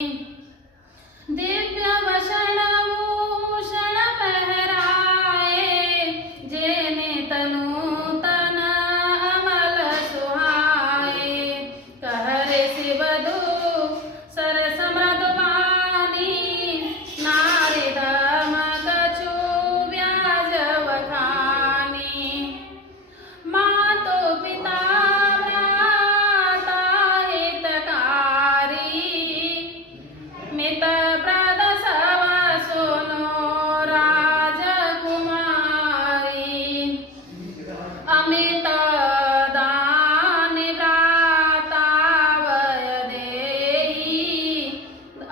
दिव्य भूषण पहराए, जेने तनूतन अमल सुहाए। कहरे शिवदू सरस मृदुवानी, नारी धर्म कछु व्याज वखानी। मातो पिता भ्राता हितकारी, मित प्रद सब सुनो राजकुमारी। अमित दान भ्राता वय देई,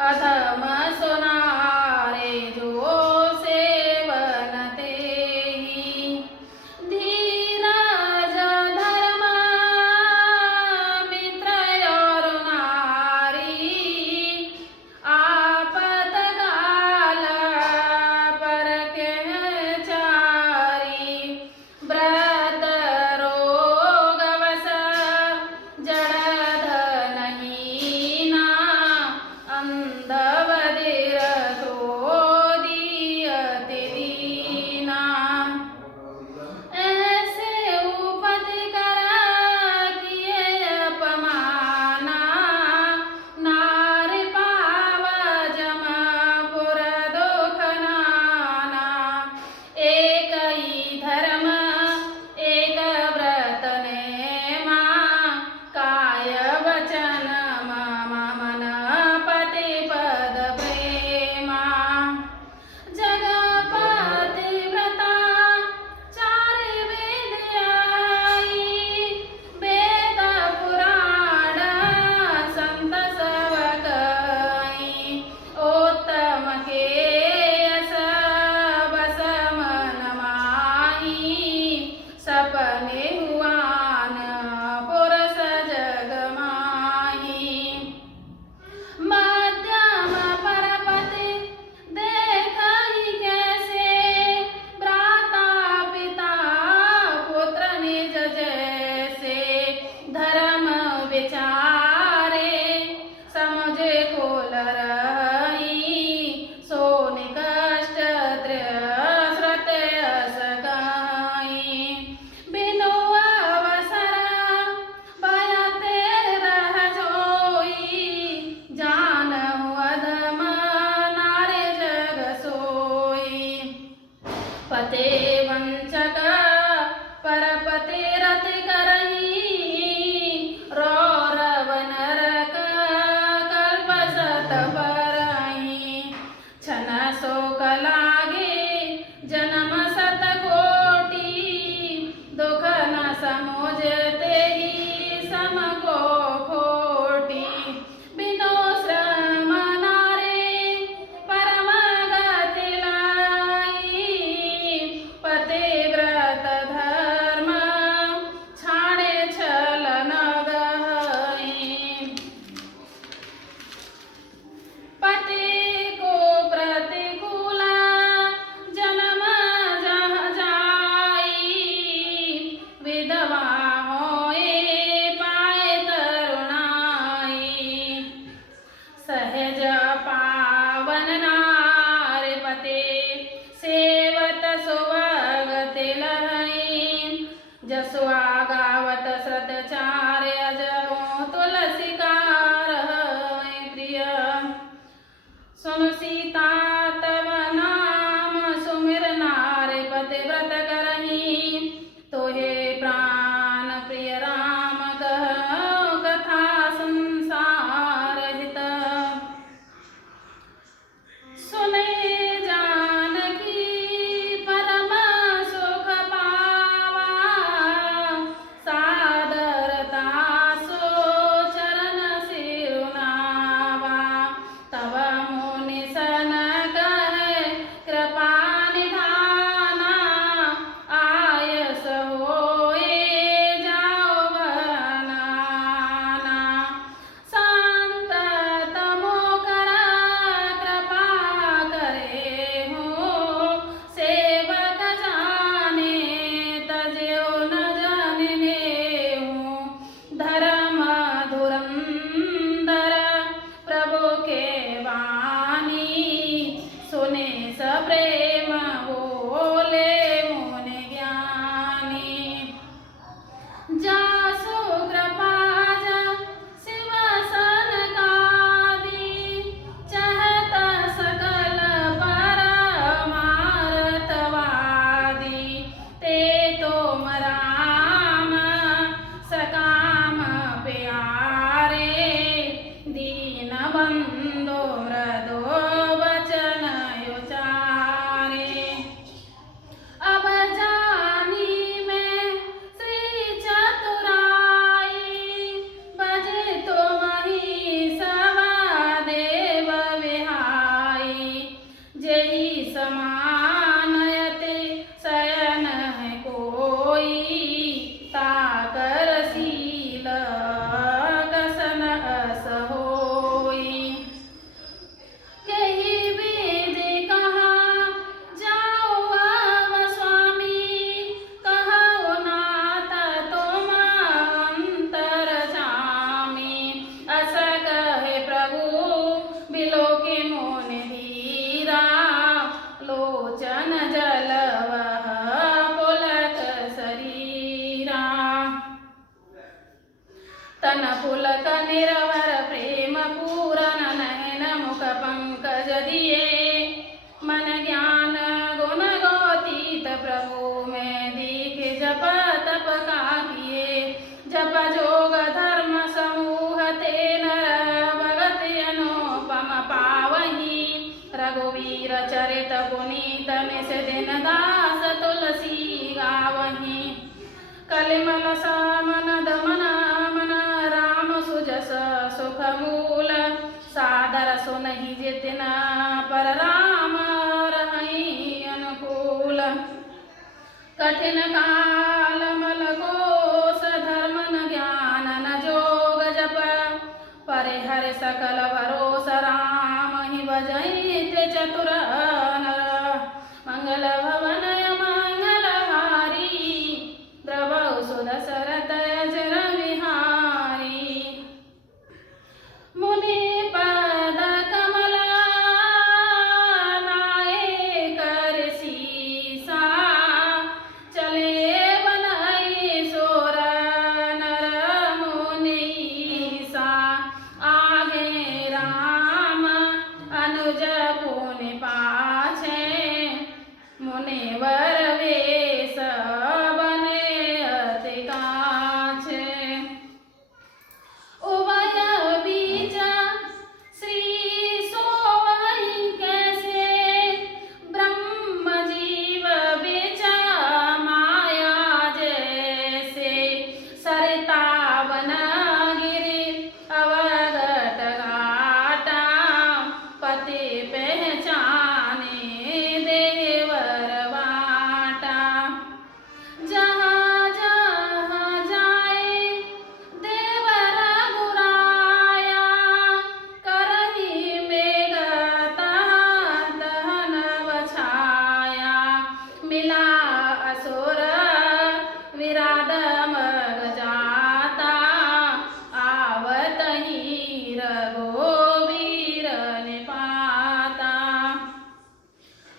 अधम सुनारे जो सेवन तेहि। धीरज धर्म मित्र और नारी, आपत काल परखें चारी। व्रत रोग वश जड़ धनहीना, अंध बधिर तो दियति दीना। ऐसे उपति कर किए अपमाना, नारी पाव जमपुर दुख नाना। एक ही धर्म एक व्रत नेमा, काय वचन मम मन पति पद प्रेमा। जगपति व्रता चारि वेद आई, वेद पुराण संत सब कई। उत्तम के यश बस मन माही, सपने हुआन पुरुष जग माही। मध्यम परपति देखहि कैसे, भ्राता पिता पुत्र निज जैसे। धर्म विचारे समझे कुल रही, सोनि कष्ट श्रुत अस गाई। बिनु अवसर भयते रह जोई, जानहु अधम नारी जग सोई। पते वंचक परपति रति करही, रौरव नरक कल्प सत परही। छन शोक लागे जन्म सत कोटि, दुख न समुझते ही सम को खोटी। बिनु श्रम नारी परम गति लाई, पति व्रत धर्म छाड़े छल न गई। पति को प्रतिकूल जन्म जह जाई, विधवा होए पाए तरुणाई। सहज पावन नारी पति सेवत सुभगति लहई। जसुआ गावत श्रद्ध चार्य जहो तुलसी कार हवै प्रिय। सुन सीता तब नाम सुमिर नारी पति व्रत करही। तोहे प्राण प्रिय राम कहो कथा संसार हित। सुने जानकी परम सुख पावा, सादरता सो चरण सिरुनावा। तब मुनि सन मंदो मृदो वचन उचारे। अब जानी मैं श्री चतुराई, बजे तो मही सवा देव विहाई। जेहि समानयते शयन है कोई, ताकर शील कसन अस होई। कही वेद कहा जाओ अब स्वामी, कहो नाथ तुम अंतर जामी। अस कहे प्रभु बिलोके मोन धीरा, लोचन जल वह पुलक शरीरा। तन पुलक निरवर प्रेम पूरन, नयन मुख पंकज दिए। मन ज्ञान गुण गोतीत प्रभु में दीख, जप तप का किए। जप जोग धर्म समूह ते नर, भगत अनुपम पावही। रघुवीर चरित पुनीत निस दिन, दास तुलसी गावही। कलिमल समन दमन मन, राम सुजस सुख मूल। सादर सुनहि जितिन पर, राम रहई अनुकूल। कठिन काल मल कोस, धर्म न ज्ञान न जोग जप। परिहर सकल भरोस, राम ही भजई चतुर नर। मंगल भवन मंगलहारी, द्रवौ सुदशरथ अजर विहारी। मुनि पद कमल नाए कर सीसा, चले बनई सोर नर मुनीसा। आगे राम अनुज पुनि पाछे, मुनिवर वेश बने अति काछे। उभय बीच श्री सोवहि कैसे, ब्रह्म जीव बीच माया जैसे। सरिता वन गिरि अवगत घाटा, पति पहचाने देवर बाटा। जहाँ जहाँ जाए देवर गुराया, करही मेघ तहाँ दहन बछाया। मिला असुर विराध मग जाता, आवत ही रघुवीर ने पाता।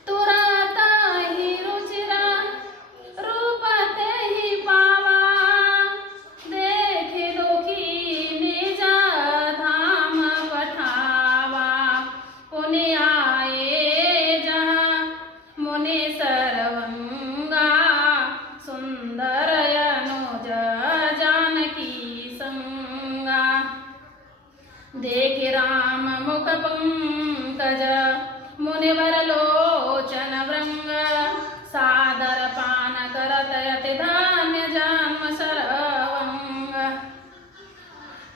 तुरत ही रुचिर रूप ते ही पावा, देखे दुखी निज धाम पठावा। पुनि आए जहाँ मुनि सरवंगा, सुंदर अनुज जानकी संगा। देख राम मुख पंकज, मुनिवर लोचन भृंग। सादर पान करत अति धन्य जन्म सरवंग।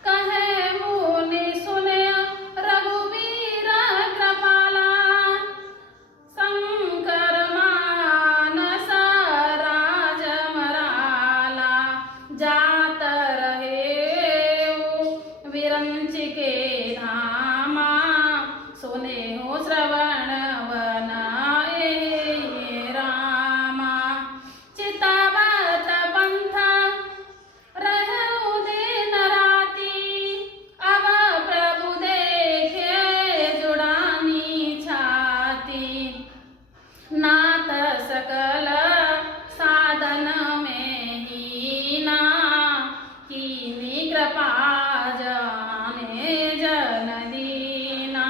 कहे मुनि सुने रघुवीर कृपाला, शंकर मानस राज मराला। जात रहे विरंच के धामा, सुने हो श्रवण वनाए रामा। चितवत पंथ रहु दिन राती, अब प्रभु देखे जुड़ानी छाती। नाथ सकल साधन में हीना, कीनी कृपा जाने जन दीना।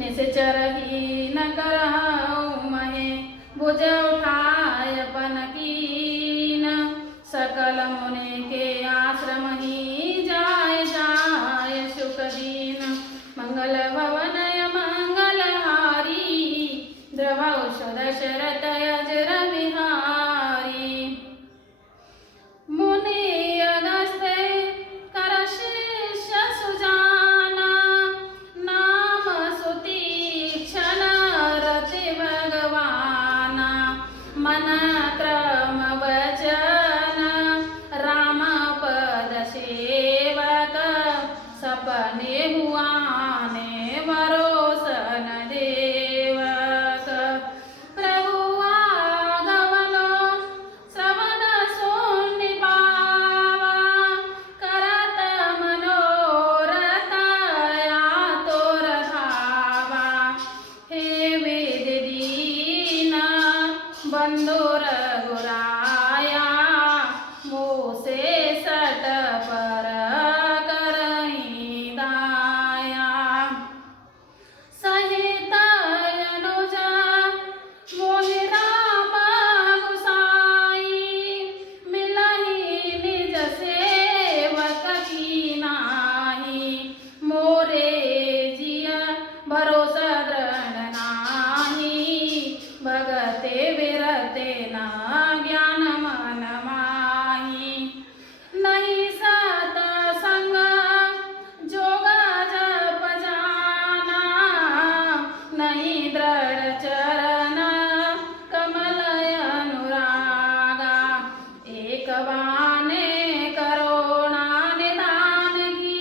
निश्चर ही न करहु महे भुज उठाय अपन कीन सकल मुनि के आश्रम ही जाय जाय सुख दीन मंगल भवन मंगल हारी द्रवौषध शरत अजर बिहारी मुनि अगस्त्य कर शिष्य सुजाना नाम सुतीक्षण रति भगवाना मन क्रम वचन राम पद सेवक सपने हुआने भरोसन देवक प्रभु आगमनो श्रवण सुनि पावा करत मनोरथ आतुर धावा हे वेद दीन बंधु रघुराया मोसे सट पर करहि दाया सहित अनुज मोहि राम गुसाई मिलहि निज सेवक की नाही मोरे जिय भरोसा दृढ़ नाही भगते विरते न ज्ञान मन माही नहीं सत संग जोग जप जाना नहीं दृढ़ चरण कमल अनुरागा एक बाने करुणा निधान की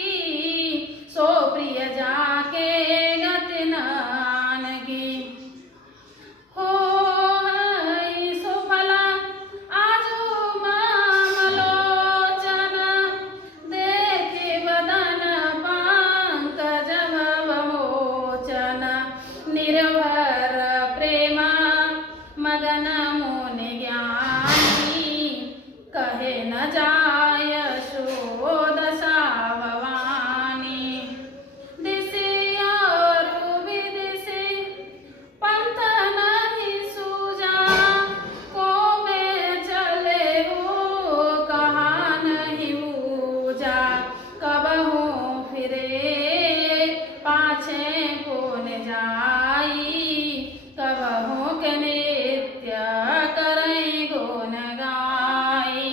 सो प्रिय जाके गति नान की हो हई सुफल आजु मामलोचन देखे बदन पंकज भवमोचन निर्भर प्रेम मगन मुनि ज्ञानी कहे न जाय शोध साववानी दिशि और विदिशि पंथ नहीं सूझा को में चले हो कहाँ नहीं बूझा कबहू फिरे पाछे पुन जाई कबहू के नित्य करई गुण गाई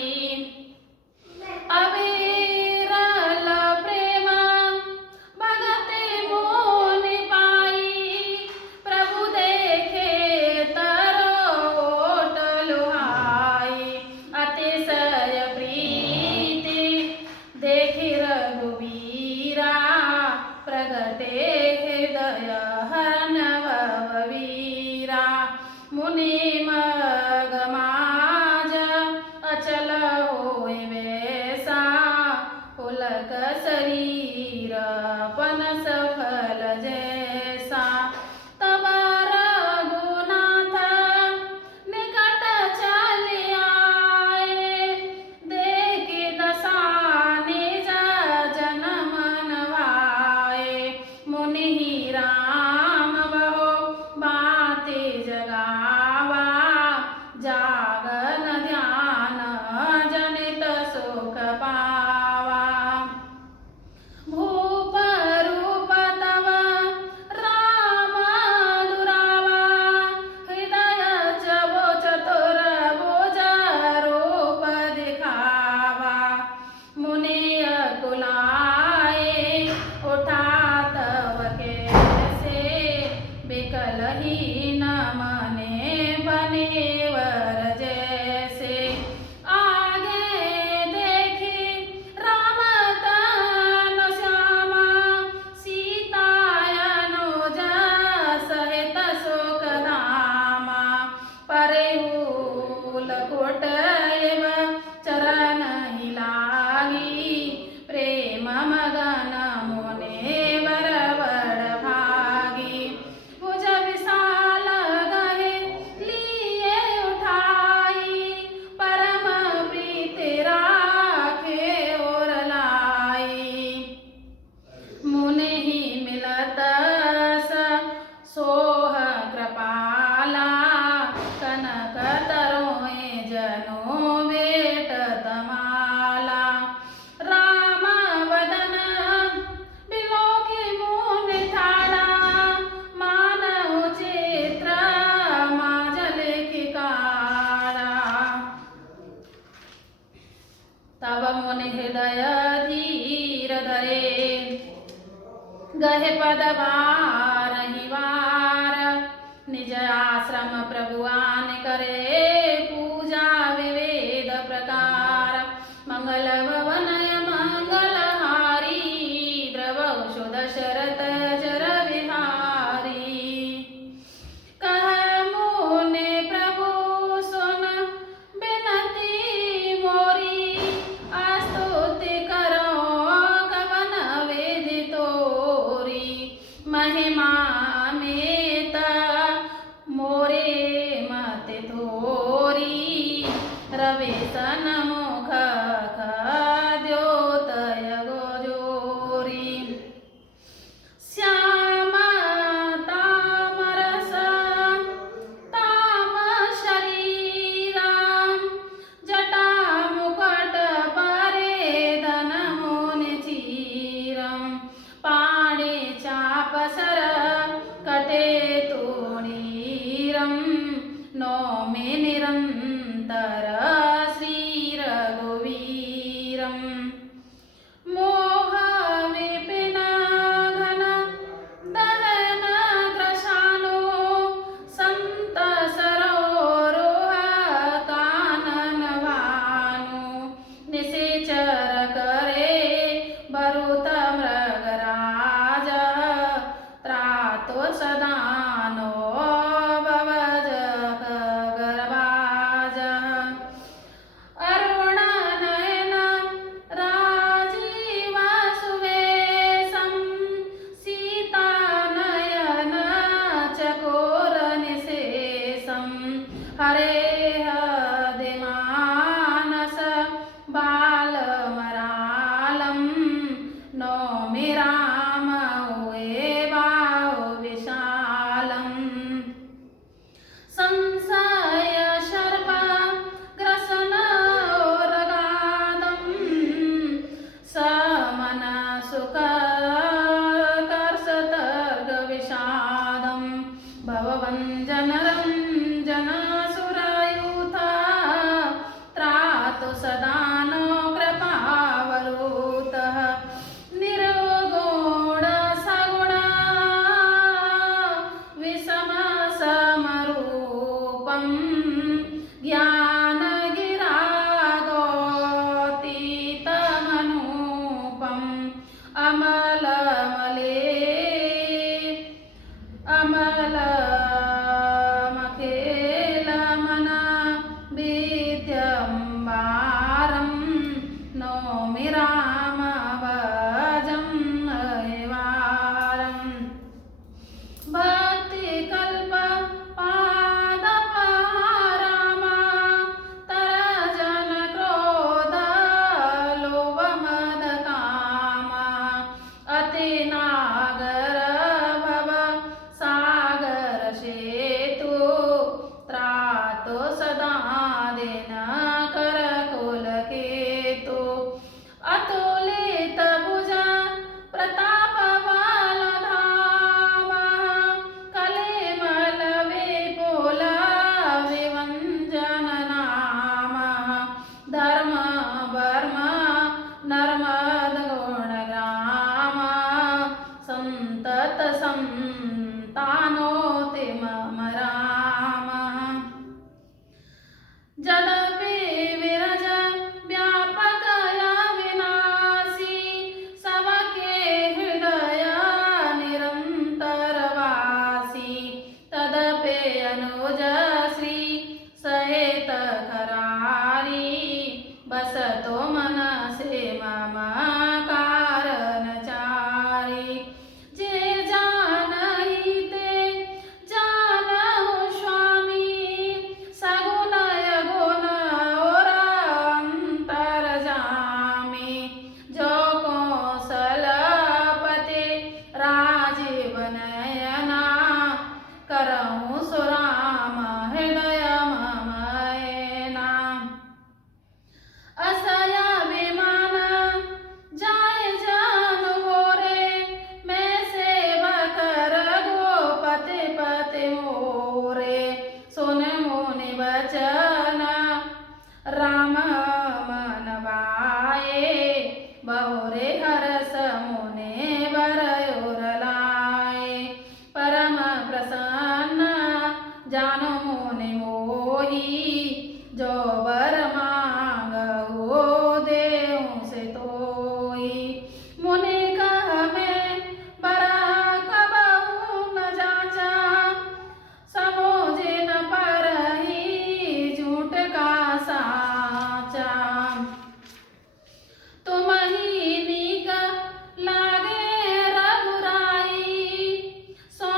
अविरल प्रेम भगति मोनि पाई प्रभु देखे तरोट लुहाई अतिशय प्रीति देखि रघुवीरा प्रगटे हृदय हरन भववीरा मुनि मग माज अचल होय वैसा पुलक शरीर पन सफल जैसा तब रघुनाथ निकट चले आए देखि दशा निज जन मन भाए मुनि राम बहु बाते जगावा जागन ध्यान जनित सुख पावा भूप रूप तव राम दुरावा हृदय जबो चतुर भुज रूप दिखावा मुनि कुलाए उठा तव कैसे बिकल ही न मने बनेवर जैसे आगे देखी राम तन श्यामा सीता अनुज सहित सुख धामा परेहूल कोट एव चरण ही लागी प्रेम मगन मुने वर बड़ भागी भुज विशाल गहे लिए उठा में मोरे मते थोरी रवे सनमुख द्योतय गोजोरी श्याम तामरस ताम शरीरम जटा मुकुट परिधन मुनि चीरम पाणे चापसर कटे तोणीरम नौमि निरंतर श्री रघुवीरम मोह विपिन घन दहन ग्रशानो संत सरोरोह कानन भानु निशिचर करे बरुत मृगराज त्रातो सदानो भवज गर्भाज अरुण नयन राजीव सुवेशम सीता नयन चकोर निशेषम हरे हृदयमानस बालमरालम नौमि राम विशालम संशय शर्प ग्रसन ओरगादम समन सुख कर्षतर्ग विषादम भवभञ्जन रञ्जन सुरयूथ त्रातु सदानो कृपावरुतः निर्गुण सगुण विषम समरूपं ज्ञानगिरागोतीतमनूपम् अमलमले अमलमखेलमना विद्यम्बारं नौमि रामभजं हरिवारम् भक्तिकल्प पादपहारामा तरजन क्रोध लोभमदकामा अतिनागर भव सागर सेतु त्रातो सदा दिन करकुलकेतु अतुलित भुज प्रतापवालधामा कलिमल विपुल विभञ्जन नाम धर्म वर्म नर्मद गुणग्राम संतत संतानोति मम राम जदपि विरज व्यापक विनाशी सबके हृदय निरंतर वासी तदपि अनुज श्री सहित करारी बसतो मनसे मम कारणचारी जे जानहि ते जानहु स्वामी सगुणय गुण और अंतर जामी जो कौशलपति राजीव नयना करहु सुराम हृदय ममयना असय विमान जाय जान मोरे मैं सेवक रघुपति पति मोरे सुन मुनि वचन राम मन बाए बहुरे हरस मुनि बरयोर लाए परम प्रसन्न जानो मुनि मोही जो वर मांगो देहु से तोई मुनि कह मैं बरा कबहु न जाचा समोजे न परही झूठ का साचा तुम ही नीक लागे रघुराई सो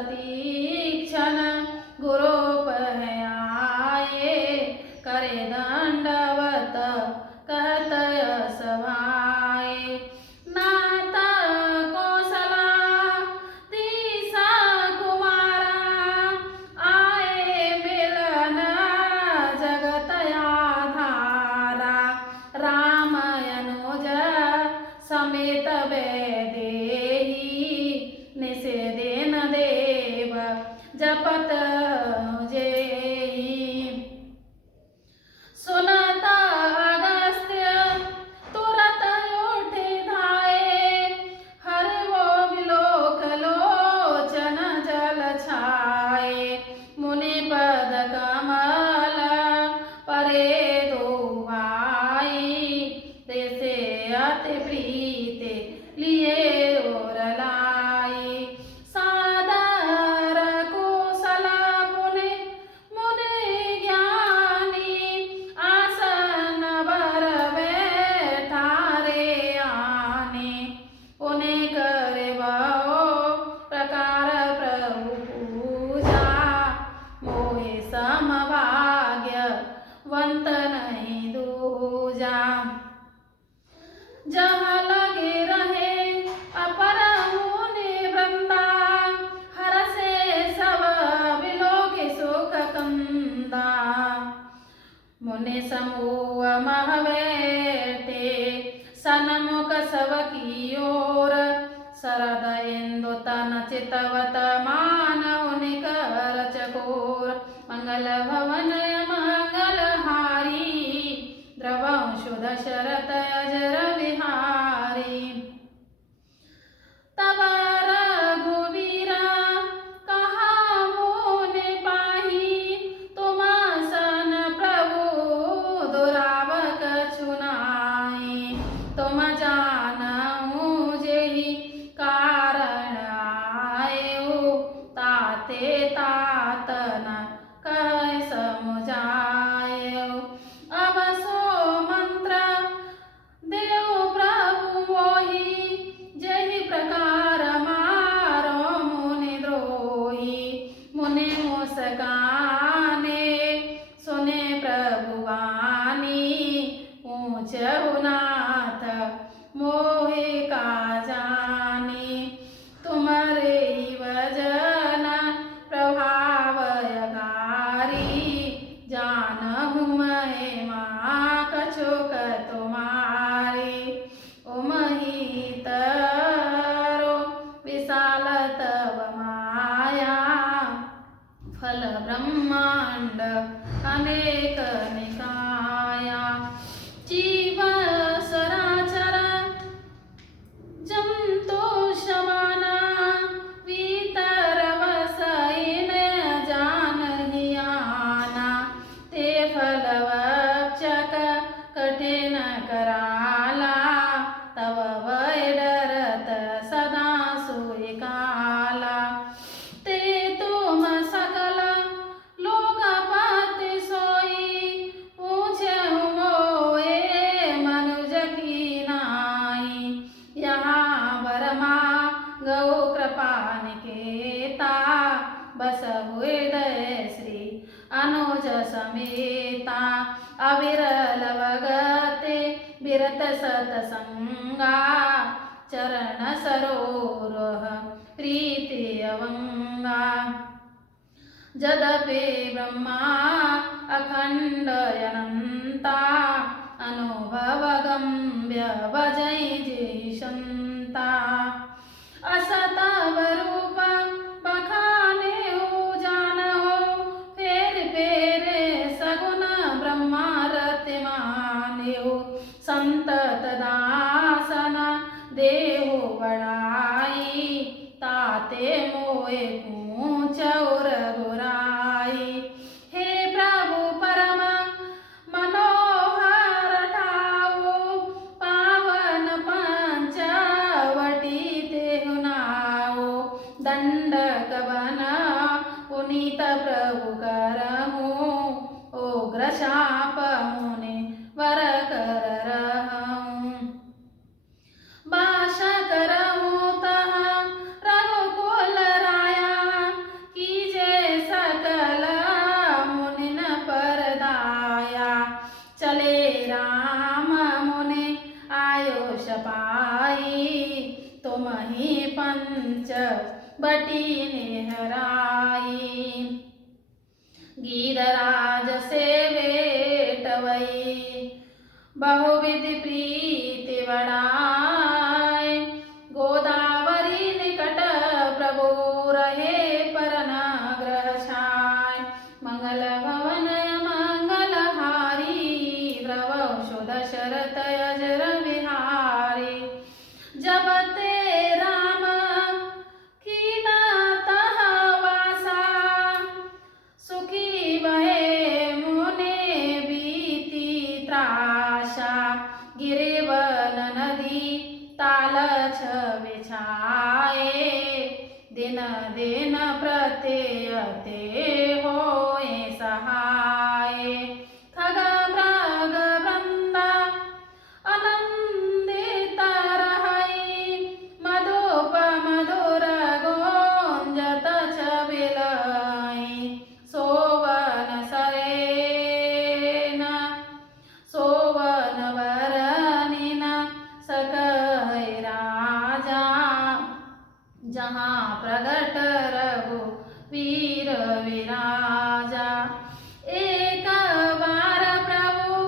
सतीक्षण गुरु आए, करे दंडवत कहत सभाए। नाथ कौशला तीसा कुमारा, आए मिलन जगत आधारा। राम अनुज समेत वैदेही, निषेदेन देव जपत जेहि। सुनत अगस्त्य तुरत उठे धाये, हरि वो विलोक लोचन जल छाए। मुनि पद कमल परे दो भाई, तेसे अति प्रीति लिए और लाई। सादर कुशल मुनि मुनि ज्ञानी, आसन बर बैठारे आने। उन्हें करे बहु प्रकार प्रभु पूजा, मोहि समभाग्य वंत नहीं दूजा। जहाँ लगे रहे अपर मुनि वृंदा, हरसे सब विलोक सुख कंदा। मुनि समूह मह बैठे, सन्मुख सब की ओर। शरद इंदु तन चितवत मान उनिकर चकोर। मंगल भवन मंगल हारी, द्रवंशु दशरथ अजर विहारी। तब रघुवीरा कहा मुनि पाही, तुम सन प्रभु दुराव कछु नाहि। तुम जानहु जेहि कारण आएउ, ताते तात न कह समुझाएउ। अब सो मंत्र देव प्रभु मोहि, जहि प्रकार मारो मुनि द्रोही। मुनि मुस्काने सुने प्रभु वाणी, पूछहु नाथ मोहि का जानी। तुम्हारे वजन प्रभावयकारी, जानहु महिमा कछुक तुम्हारी। उमहि तरो विशाल तव माया, फल ब्रह्मांड अनेक निकाया। जीव सराचर जंतु समाना, भीतर बसइन जानहि आना। ते फल वक्षक कठिन कराला, तब वै डरत सदा सोई काला। ते तुम सकल लोक पति सोई, पूछहु मोए मनुज की नाई। यहाँ बरमा गौ कृपा निकेता, बस हृदय श्री अनुज समेता। अविरल भगते विरत सतसंगा, चरण सरोरह प्रीति अवंगा। जदपि ब्रह्मा अखंड अनंता, अनुभव गम्य भजै जे संता। असतव रूप बखाने हो जानहो, फेर फेरे सगुन ब्रह्मा रति मान्यो। संतत दासन देहु बड़ाई, ताते मोए पूछ और बुराई। हे प्रभु परम मनोहर ठाओ, पावन पंचवटी देहु नाओ। दंडक बना पुनीत प्रभु करहु, उग्र शाप मुनि वर कर रहूं। बाश करहु तह रघुकुल राया, नटी नेहराई। गीधराज से वेटवई बहुविध प्रीति बढ़ाए। गोदावरी निकट प्रभु रहे परन ग्रह छाय। मंगल भवन मंगलहारी द्रवशु दशरथ अजर विहारी। जब ते राम कीना तह वासा सुखी बहे मुने बीती त्रासा। गिरिवन नदी ताल बिछाए दिन दिन प्रत्ययते होए सहाय। खग मृग वृंद आनंदित रहई मधुप मधुर गोंजत छबिलई। सोवन सरेन सोवन वरनिन सकहि राजा। जहाँ प्रगट रघुवीर विराजा। एक बार प्रभु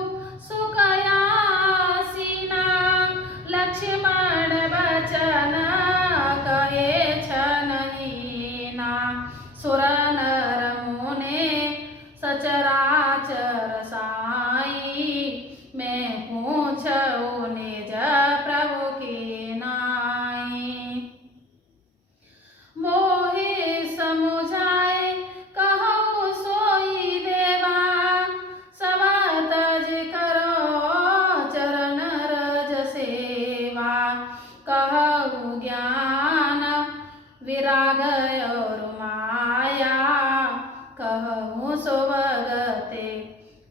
सुखयासीना लक्ष्मण बचन कहे छनहीना। सुर नर मुने सचराचर साई मैं पूछऊ निज प्रभु की नाई। मोहि समुझाए कहु सोई देवा सब तज करो चरण रज सेवा। कहु ज्ञान विराग और माया कहु सुभगते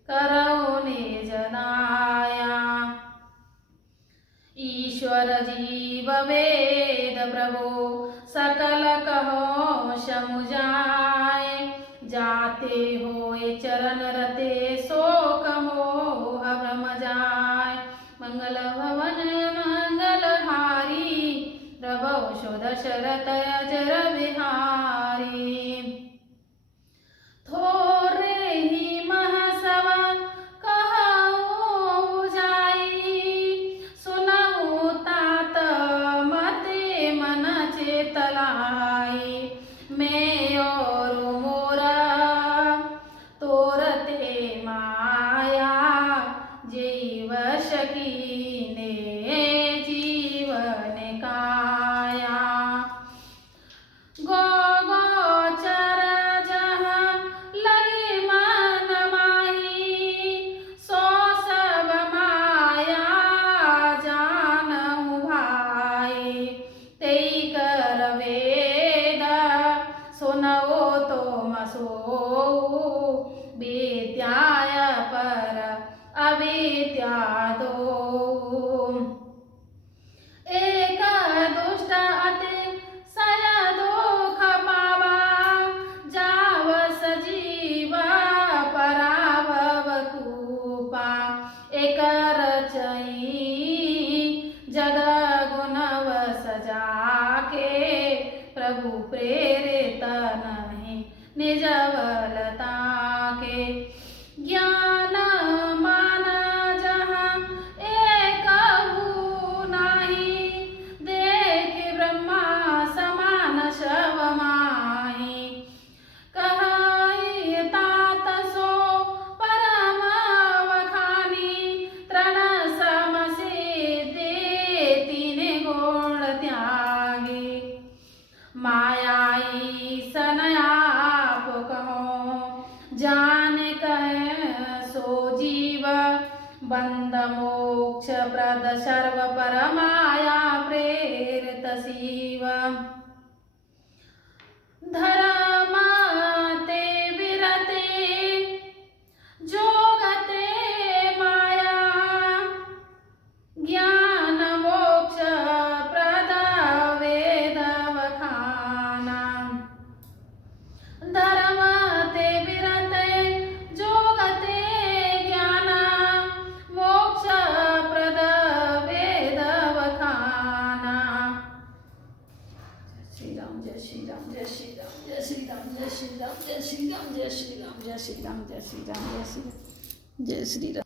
करऊ निज दाया। ईश्वर जीव वेद प्रभु सकल कहो समुझाए। जाते होए चरण रते शोक मोह भ्रम जाय। मंगल भवन मंगलहारी प्रभु दशरथ अजर विहारी। थोरे ही महसव कहु जाई सुनहु तात मते मन चेतलाई। मैं और मोरा तोरते माया जीव शकीने जीवन काया। गो गोचर जहाँ लगे मन माही सो सब माया जानहु भाई। तेई कर वेद सुनओ तो मसो विद्याय पर अविद्या दो। एक दुष्ट अति सय दुख पावा जाव सजीव पराभव कूपा। एक रचई जग गुणव सजाके प्रभु प्रेरित नहीं निज बलता के। ज्ञान मान जहाँ एकहु नाही देख ब्रह्मा समान शव माही। कहहि तात सो परम वखानी तृण सम सिद्धि तीन गुण त्यागी। मायाई सन आप कहो जान कह सो जीव बंद मोक्ष प्रद सर्व परमाया प्रेरित शिव। धर्म ते विरते जोगते माया ज्ञान मोक्ष प्रद वेद वखाना। धर्म ते विरते जोगते ज्ञान मोक्ष प्रद वेद वखाना। जय श्री राम जय श्री राम जय श्री राम जय श्री राम।